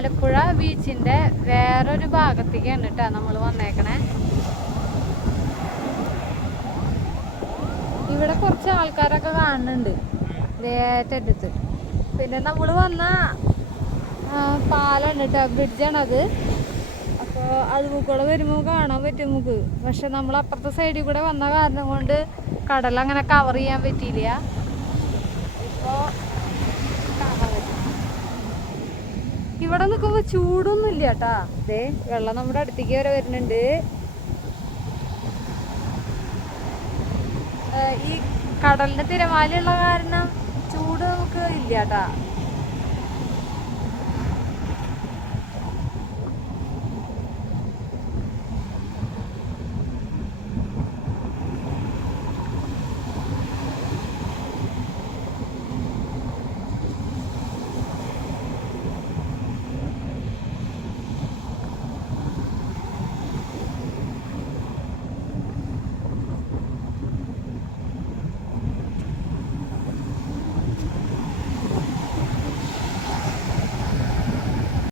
ആലപ്പുഴ ബീച്ചിന്റെ വേറൊരു ഭാഗത്തേക്കാണ് കേട്ടോ നമ്മൾ വന്നേക്കണേ. ഇവിടെ കുറച്ച് ആൾക്കാരൊക്കെ കാണുന്നുണ്ട് ഏറ്റടുത്ത്. പിന്നെ നമ്മൾ വന്ന പാലാണ് കേട്ടോ, ബ്രിഡ്ജാണത്. അപ്പോൾ അത് കൂടെ വരുമ്പോൾ കാണാൻ പറ്റും നമുക്ക്. പക്ഷെ നമ്മൾ അപ്പുറത്തെ സൈഡിൽ കൂടെ വന്ന കാരണം കൊണ്ട് കടലങ്ങനെ കവർ ചെയ്യാൻ പറ്റിയില്ല. ഇപ്പോൾ കാണാൻ പറ്റും. ഇവിടെ നിൽക്കുമ്പോൾ ചൂടൊന്നും ഇല്ല കേട്ടാ. അതെ, വെള്ളം നമ്മുടെ അടുത്തേക്ക് വരെ വരുന്നുണ്ട്. ഈ കടലിന്റെ തിരമാലയുള്ള കാരണം ചൂട് നമുക്ക് ഇല്ല കേട്ടാ.